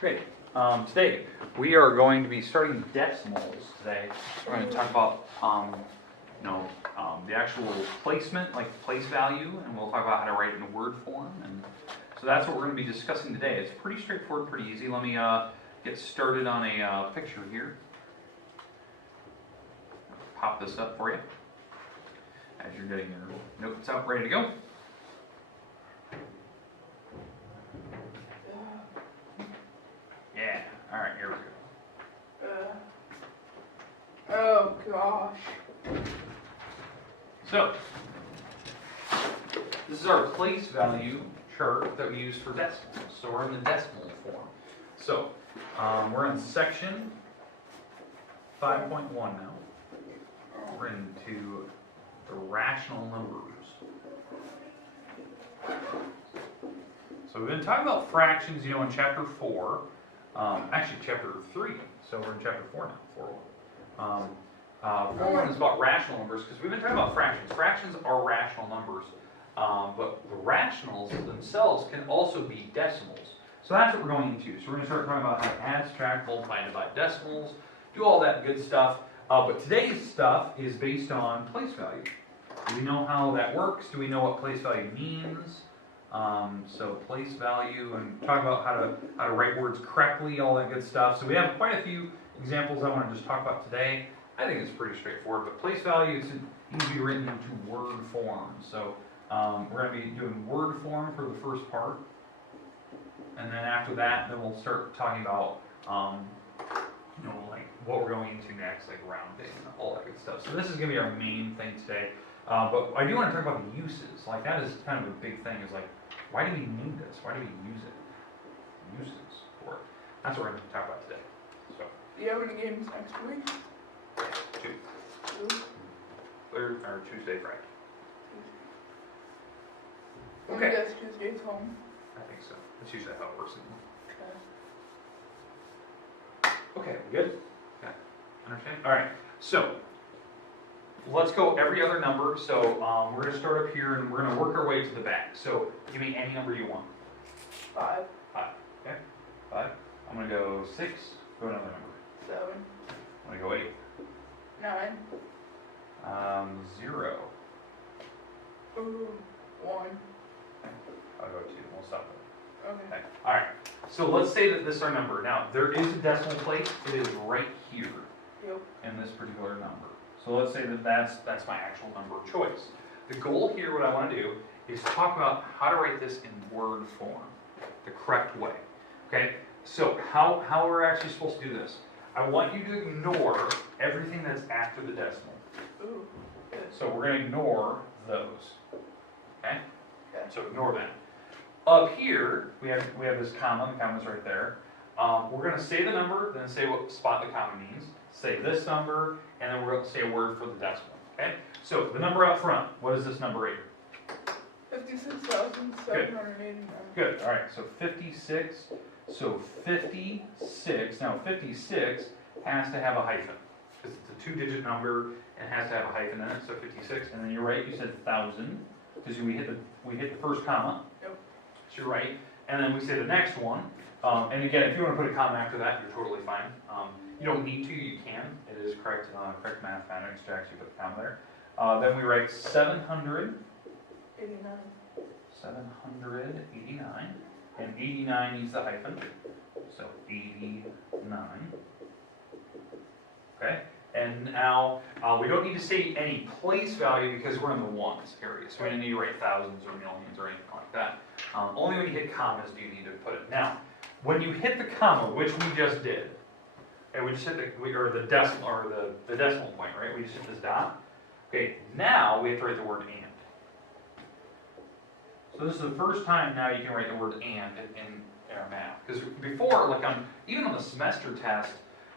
Great. Today we are going to be starting decimals today. We're going to talk about the actual placement, like the place value, and we'll talk about how to write it in a word form. And so that's what we're going to be discussing today. It's pretty straightforward, pretty easy. Let me get started on a picture here. Pop this up for you as you're getting your notes out, ready to go. Yeah. All right. Here we go. Oh gosh. So, this is our place value chart that we use for decimals. So we're in the decimal form. So, we're in section 5.1 now. We're into the rational numbers. So we've been talking about fractions, in chapter 4. Actually, chapter 3. So we're in chapter 4 now, 4.1. 4.1 is about rational numbers, because we've been talking about fractions. Fractions are rational numbers, but the rationals themselves can also be decimals. So that's what we're going into. So we're going to start talking about how to add, subtract, multiply, divide decimals, do all that good stuff. But today's stuff is based on place value. Do we know how that works? Do we know what place value means? So place value, and talk about how to write words correctly, all that good stuff. So we have quite a few examples I want to just talk about today. I think it's pretty straightforward, but place value needs to be written into word form. So we're going to be doing word form for the first part, and then after that, then we'll start talking about like what we're going into next, like rounding and all that good stuff. So this is going to be our main thing today. But I do want to talk about the uses. Like that is kind of a big thing. Is like, why do we need this? Why do we use it? Uses for it. That's what we're going to talk about today. So. Do you have any games next week? 2. Third or Tuesday, Friday. Okay. Okay. I guess Tuesday's home. I think so. That's usually how it works. Okay. Okay, good? Okay. Understand? Alright, so let's go every other number. So we're going to start up here and we're going to work our way to the back. So give me any number you want. 5. 5. Okay. 5. I'm going to go 6. Go another number. 7. I'm going to go 8. 9. 0. Ooh. 1. I'll go 2. We'll stop there. Okay. Okay. Alright. So let's say that this is our number. Now, there is a decimal place. It is right here Yep. in this particular number. So let's say that that's my actual number of choice. The goal here, what I want to do, is talk about how to write this in word form, the correct way. Okay? So how we're actually supposed to do this. I want you to ignore everything that's after the decimal. Ooh. Good. So we're going to ignore those. Okay? Okay. So ignore that. Up here, we have this comma. The comma's right there. We're going to say the number, then say what spot the comma means. Say this number, and then we're going to say a word for the decimal. Okay? So the number up front, what is this number right here? 56,789. Good. All right. So 56. So 56. Now 56 has to have a hyphen because it's a 2-digit number and has to have a hyphen in it. So 56. And then you're right. You said 1,000 because we hit the first comma. Yep. So you're right. And then we say the next one. And again, if you want to put a comma after that, you're totally fine. You don't need to. You can. It is correct. Correct mathematics to actually put the comma there. Then we write 700. 89. 789, and 89 needs the hyphen, so 89. Okay, and now we don't need to say any place value because we're in the ones area, so we don't need to write thousands or millions or anything like that. Only when you hit commas do you need to put it. Now, when you hit the comma, which we just did, and we just hit the decimal or the decimal point, right? We just hit this dot. Okay, now we have to write the word and. So this is the first time now you can write the word and in our math. Because before, even on the semester test,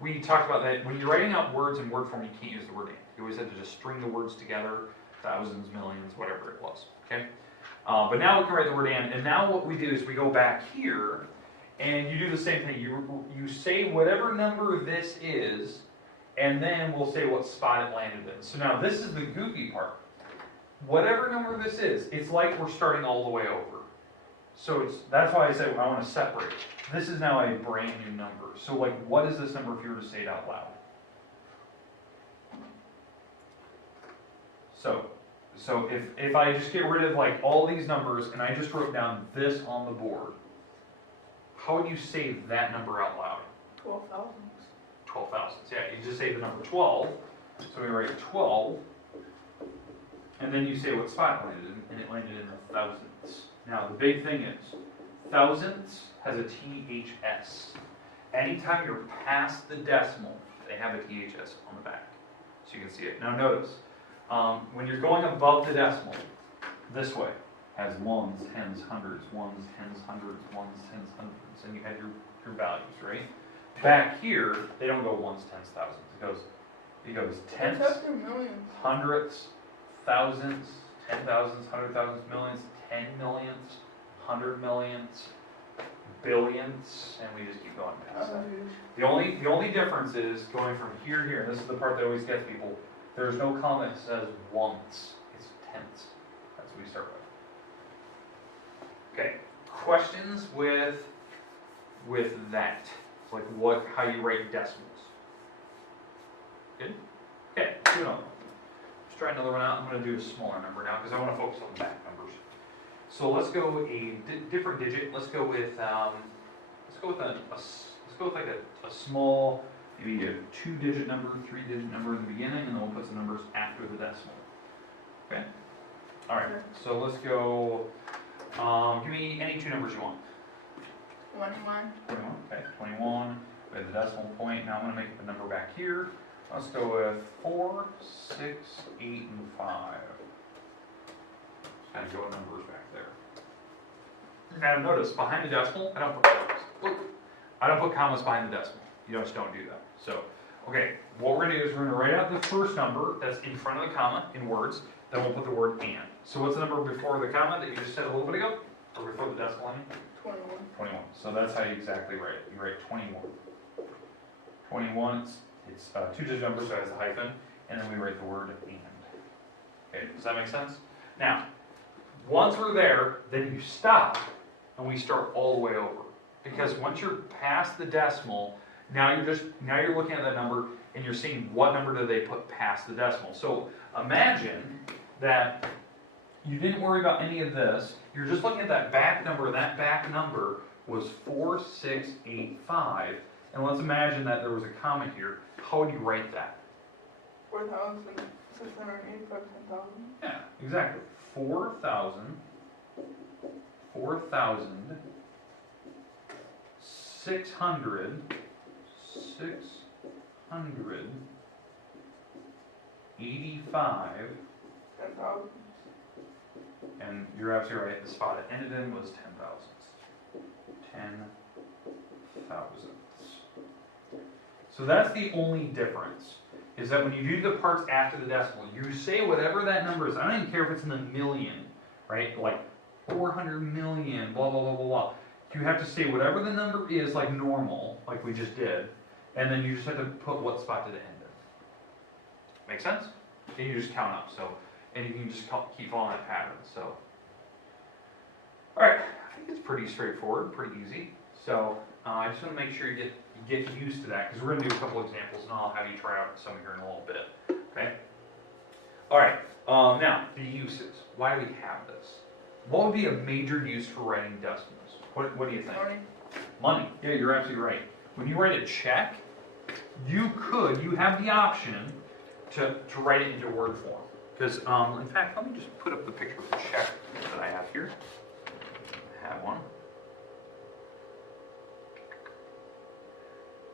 we talked about that when you're writing out words in word form, you can't use the word and. You always had to just string the words together, thousands, millions, whatever it was. Okay? But now we can write the word and now what we do is we go back here, and you do the same thing. You say whatever number this is, and then we'll say what spot it landed in. So now this is the goofy part. Whatever number this is, it's like we're starting all the way over. So that's why I say I want to separate. This is now a brand new number. So like, what is this number if you were to say it out loud? So if I just get rid of like all these numbers and I just wrote down this on the board, how would you say that number out loud? 12,000. 12 thousandths. Yeah, you just say the number 12. So we write 12, and then you say what spot it landed in, and it landed in the thousandths. Now the big thing is, thousandths has a THS. Anytime you're past the decimal, they have a THS on the back, so you can see it. Now notice, when you're going above the decimal, this way, has ones, tens, hundreds, ones, tens, hundreds, ones, tens, hundreds, and you have your values, right? Back here, they don't go ones, tens, thousands. It goes tenths, It's after millions. hundredths, thousandths, 10,000s, 100,000s, millions, 10 millions, 100 millions, billions, and we just keep going past that. The only difference is going from here to here. This is the part that always gets people. There's no comma that says ones. It's tenths. That's what we start with. Okay. Questions with that? Like how you write decimals. Good? Okay, do another one. Let's try another one out. I'm going to do a smaller number now because I want to focus on the back numbers. So let's go a different digit. Let's go with like a small, maybe a 2-digit number, 3-digit number in the beginning, and then we'll put some numbers after the decimal. Okay. All right. So let's go. Give me any 2 numbers you want. 21. 21. Okay. 21. We have the decimal point. Now I'm going to make the number back here. Let's go with 4, 6, 8, and 5. Just kind of go with numbers back there. Now notice, behind the decimal, I don't put commas. Look, I don't put commas behind the decimal. You just don't do that. So, okay, what we're going to do is we're going to write out the first number that's in front of the comma in words. Then we'll put the word and. So what's the number before the comma that you just said a little bit ago? Or before the decimal line? 21. 21. So that's how you exactly write it. You write 21. 21, it's 2-digit number, so it has a hyphen, and then we write the word and. Okay, does that make sense? Now, once we're there, then you stop, and we start all the way over. Because once you're past the decimal, now you're looking at that number, and you're seeing what number do they put past the decimal. So imagine that you didn't worry about any of this. You're just looking at that back number, and that back number was 4685. And let's imagine that there was a comma here. How would you write that? 4,685 10,000. Yeah, exactly. 4,000, 600, 685, 10,000. and you're absolutely right, the spot it ended in was 10,000. 10,000. So that's the only difference, is that when you do the parts after the decimal, you say whatever that number is. I don't even care if it's in the million, right? Like 400 million, blah, blah, blah, blah, blah. You have to say whatever the number is, like normal, like we just did, and then you just have to put what spot did it end in. Make sense? And you just count up, so, and you can just keep following that pattern, so. All right, I think it's pretty straightforward, pretty easy. So I just want to make sure you get used to that, because we're going to do a couple examples, and I'll have you try out some here in a little bit. Okay. All right. Now the uses. Why do we have this? What would be a major use for writing decimals? What do you think? Money. Money. Yeah, you're absolutely right. When you write a check, you have the option to write it into word form. Because in fact, let me just put up the picture of the check that I have here. I have one.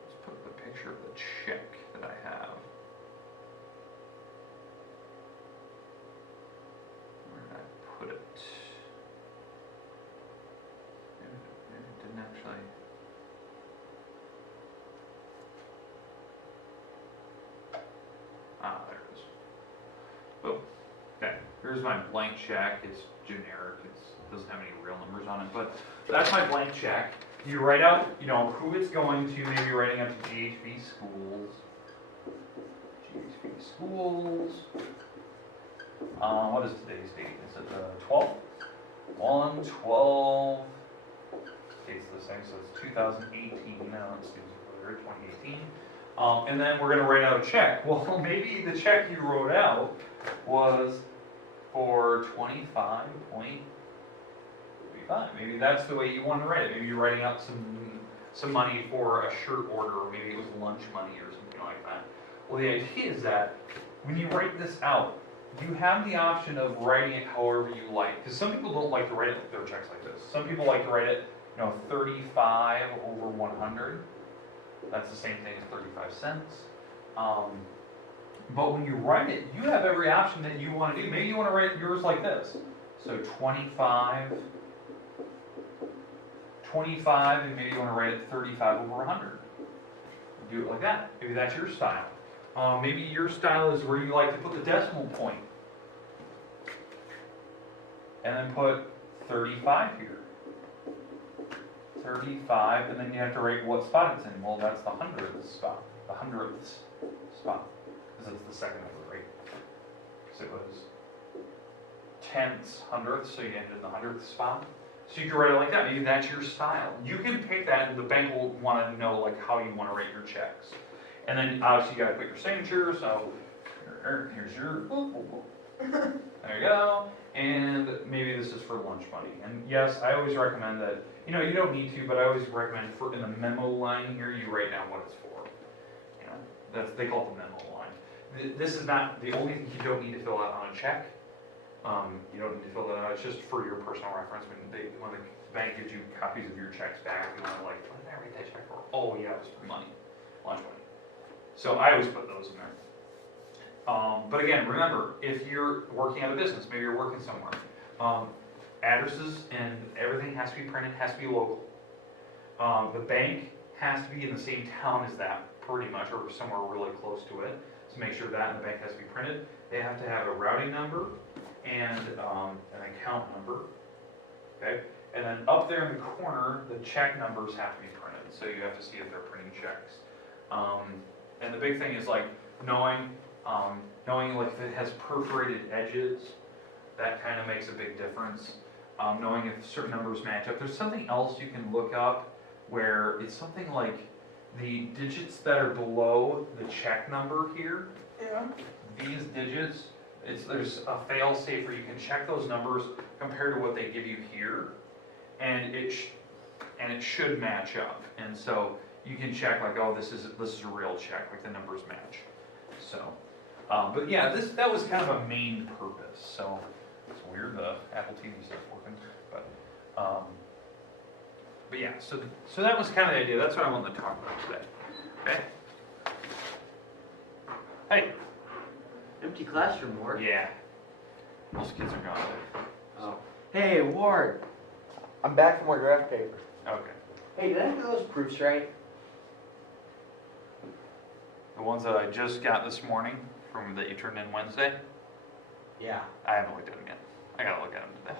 Let's put the picture of the check that I have. Where did I put it? Maybe it didn't actually. Ah, there it is. Boom. Okay, here's my blank check. It's generic. It doesn't have any real numbers on it, but that's my blank check. You write out, who it's going to. Maybe you're writing out to GHB Schools. GHB Schools. What is today's date? Is it the 12th? 1/12/2019. case of this thing, so it's 2018, now let's do it, 2018. And then we're gonna write out a check. Well, maybe the check you wrote out was for 25.35. Maybe that's the way you want to write it. Maybe you're writing out some money for a shirt order, or maybe it was lunch money or something like that. Well, the idea is that when you write this out, you have the option of writing it however you like. Because some people don't like to write their checks like this. Some people like to write it, 35 over 100. That's the same thing as 35 cents. But when you write it, you have every option that you want to do. Maybe you want to write yours like this. So 25, and maybe you want to write it 35 over 100. Do it like that. Maybe that's your style. Maybe your style is where you like to put the decimal point. And then put 35 here. 35, and then you have to write what spot it's in. Well, that's the 100th spot. The 100th spot. Because it's the second number, right? Because it was tenths, hundredths, so you ended in the 100th spot. So you can write it like that. Maybe that's your style. You can pick that, and the bank will want to know like how you want to write your checks. And then obviously you got to put your signature. So here's your. There you go. And maybe this is for lunch money. And yes, I always recommend that. You don't need to, but I always recommend for in the memo line here, you write down what it's for. They call it the memo line. This is not the only thing you don't need to fill out on a check. You don't need to fill that out. It's just for your personal reference. When the bank gives you copies of your checks back, you want to like, what did I write that check for? Oh yeah, it was for money, lunch money. So I always put those in there. But again, remember, if you're working at a business, maybe you're working somewhere, addresses and everything has to be printed, has to be local. The bank has to be in the same town as that, pretty much, or somewhere really close to it. So make sure that and the bank has to be printed. They have to have a routing number and an account number. Okay, and then up there in the corner, the check numbers have to be printed. So you have to see if they're printing checks. And the big thing is like knowing like if it has perforated edges, that kind of makes a big difference. Knowing if certain numbers match up. There's something else you can look up where it's something like the digits that are below the check number here. Yeah. These digits, there's a fail safe where you can check those numbers compared to what they give you here, and it should match up. And so you can check like, oh, this is a real check, like the numbers match. So, but yeah, that was kind of a main purpose. So it's weird the Apple TV stuff's working, but yeah. So that was kind of the idea. That's what I wanted to talk about today. Okay. Hey. Empty classroom, Ward. Yeah. Most kids are gone. Oh. Hey, Ward. I'm back from my draft paper. Okay. Hey, did I do those proofs right? The ones that I just got this morning from that you turned in Wednesday, Yeah. I haven't looked at them yet. I gotta look at them today.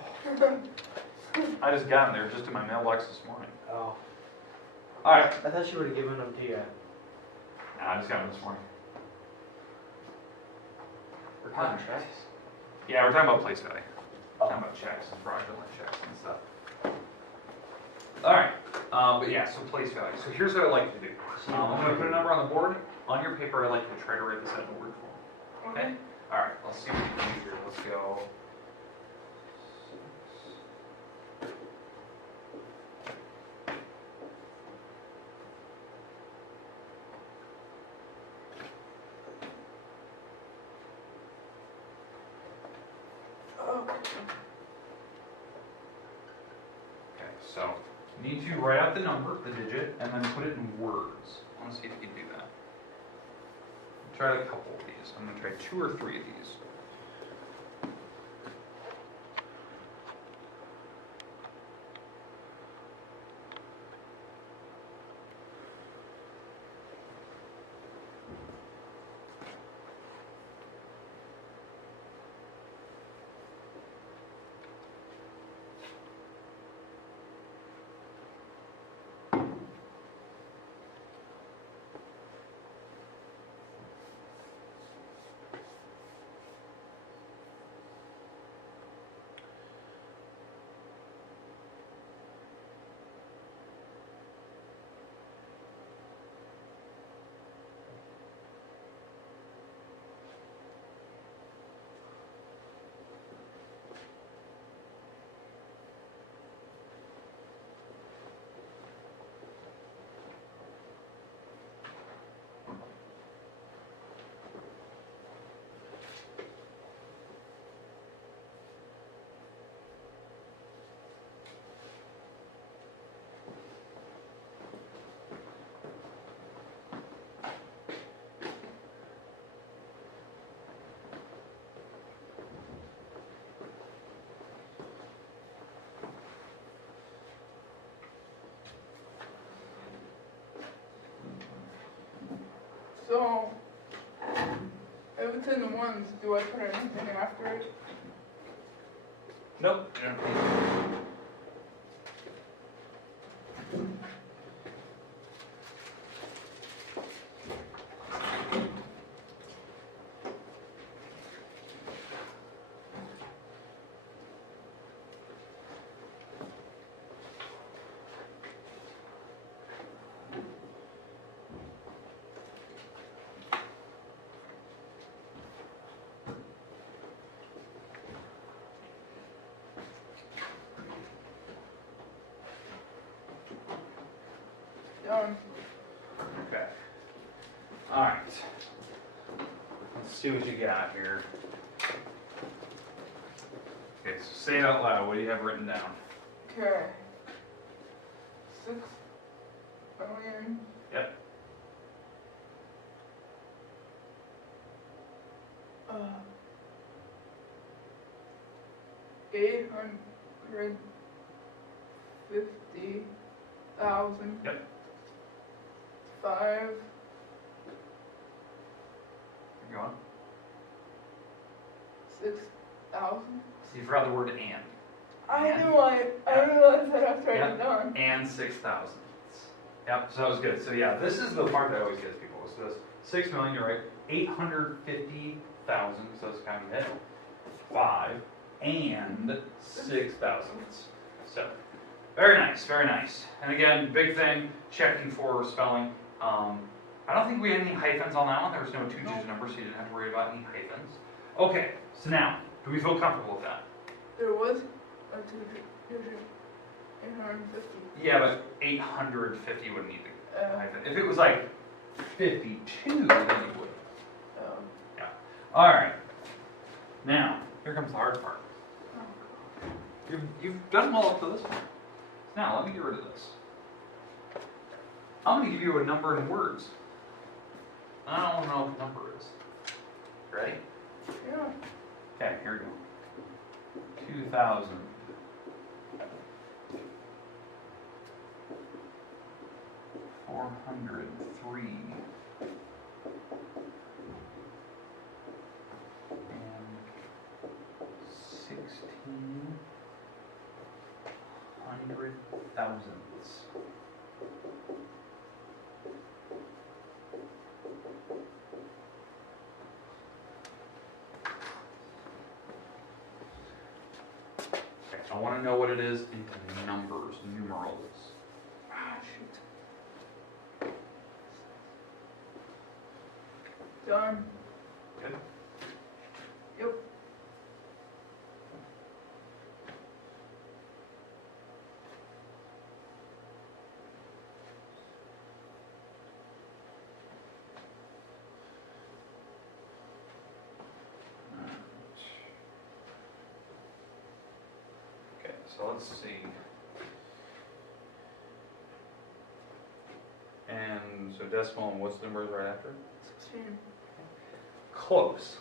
I just got them. They were just in my mailbox this morning. Oh. All right. I thought you would have given them to you. Nah, I just got them this morning. For contracts. Yeah, we're talking about place value. Talking about checks and fraudulent checks and stuff. All right. But yeah, so place value. So here's what I like to do. I'm going to put a number on the board. On your paper, I like to try to write this out in word form. Okay? All right. Let's see what we can do here. Let's go. Okay, so you need to write out the number, the digit, and then put it in words. I want to see if you can do that. Try a couple of these. I'm going to try 2 or 3 of these. So, if it's in the ones, do I put anything after it? Nope. You don't need- Done. Okay. Alright. Let's see what you got here. Okay, so say it out loud. What do you have written down? Okay. 6 million. Yep. Uh, 850,000. Yep. 5. Keep going. 6,000. So you forgot the word and. I And? knew I realized that after I Yep. was done. And 6,000. Yep, so that was good. So yeah, this is the part that always gets people. So this 6 million, you're right. 850,000, so it's kind of hit. 5 and 6,000. So very nice, very nice. And again, big thing, checking for spelling. I don't think we had any hyphens on that one. There was no two-digit number, so you didn't have to worry about any hyphens. Okay, so now, do we feel comfortable with that? There was a 2-digit 850. Yeah, but 850 wouldn't need the Uh, hyphen. If it was like 52, then you would. um, All right. Now, here comes the hard part. oh, You've done well up to this point. Now, let me get rid of this. I'm going to give you a number in words. I don't know what the number is. Ready? yeah. Okay, here we go. 2,000. $403 and 1,600 thousandths. Okay, I want to know what it is into numbers, numerals. Ah, shoot. Done. Good. Yep. Okay, so let's see. And so decimal, and what's the numbers right after? 16. Close.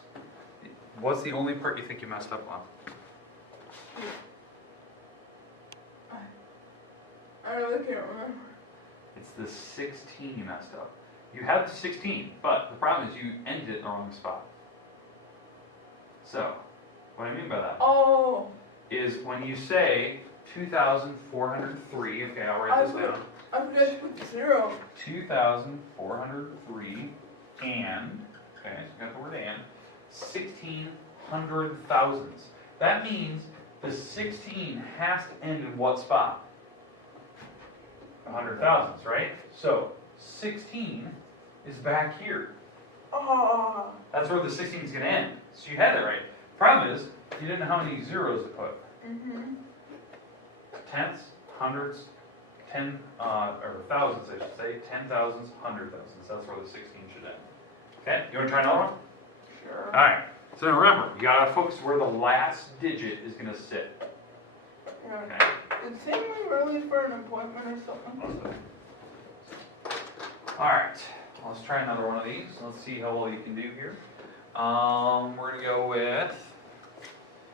What's the only part you think you messed up on? I really can't remember. It's the 16 you messed up. You had the 16, but the problem is you ended it in the wrong spot. So, what I mean by that Oh, is when you say 2,403, okay, I'll write this down. I forgot to put the 0. 2,403 and, okay, so we got the word and, 1,600 thousandths. That means the 16 has to end in what spot? 100 thousandths, right? So 16 is back here. Ah, That's where the 16 is going to end. So you had it right. Problem is, you didn't know how many zeros to put. Tenths, hundreds, or thousandths, I should say. 10 thousandths, 100 thousandths. That's where the 16 should end. Okay, you want to try another one? sure. Alright, so now remember, you gotta focus where the last digit is gonna sit. Yeah. Okay? Did Sam leave early for an appointment or something? Alright, let's try another one of these. Let's see how well you can do here. We're gonna go with,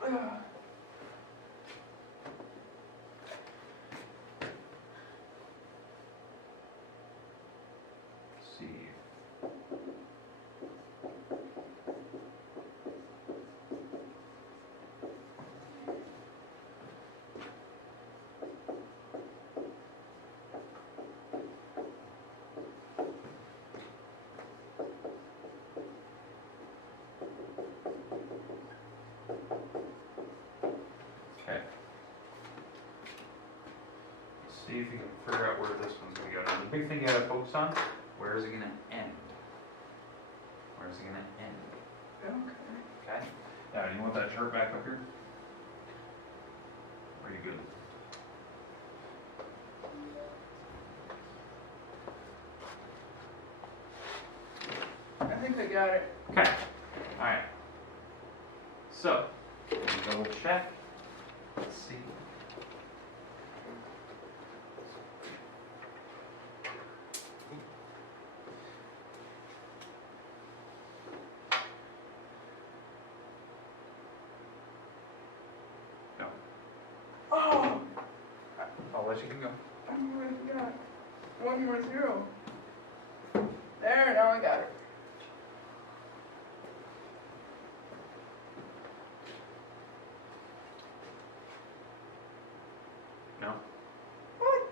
Ah, let's see, see if you can figure out where this one's gonna go. Now, the big thing you gotta focus on, where is it gonna end? Where is it gonna end? Okay. Okay? Now, do you want that chart back up here? Are you good? I think I got it. Okay, alright. So, double check. Let's see. No, Oh, I'll let you go. I already forgot. One more zero. There, now I got it. No? What?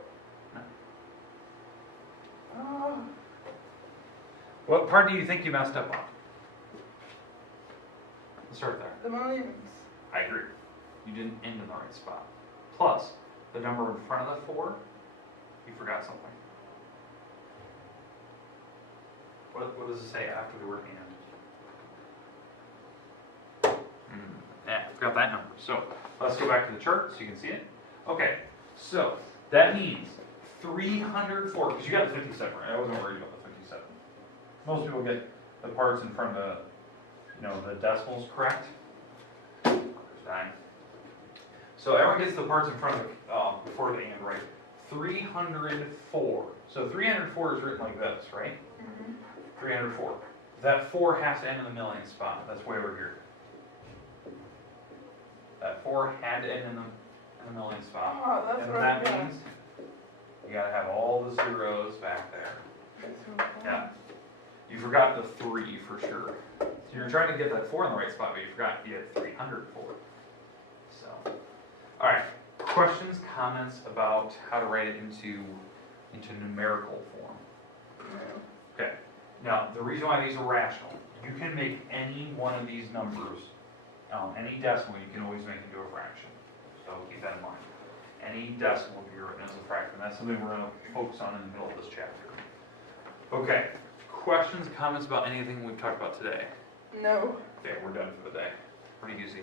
No. Oh, What part do you think you messed up on? Let's start there. the millions. I agree. You didn't end in the right spot. Plus, the number in front of the 4, you forgot something. What does it say after the word and? Yeah, forgot that number. So, let's go back to the chart so you can see it. Okay, so that means 304, because you got the 57 right. I wasn't worried about the 57. Most people get the parts in front of the decimals correct. There's 9. So everyone gets the parts in front of before the and, right? 304. So 304 is written like this, right? Mm-hmm. 304. That 4 has to end in the million spot. That's way over here. That 4 had to end in the million spot. Oh, that's And what I that got. means you gotta have all the zeros back there. That's what I got. Yeah. You forgot the 3 for sure. So you're trying to get that 4 in the right spot, but you forgot you had 304. So, alright. Questions, comments about how to write it into numerical form? No. Okay. Now, the reason why these are rational, you can make any one of these numbers, any decimal, you can always make into a fraction. So keep that in mind. Any decimal can be written as a fraction. That's something we're going to focus on in the middle of this chapter. Okay. Questions, comments about anything we've talked about today? No. Okay, we're done for the day. Pretty easy.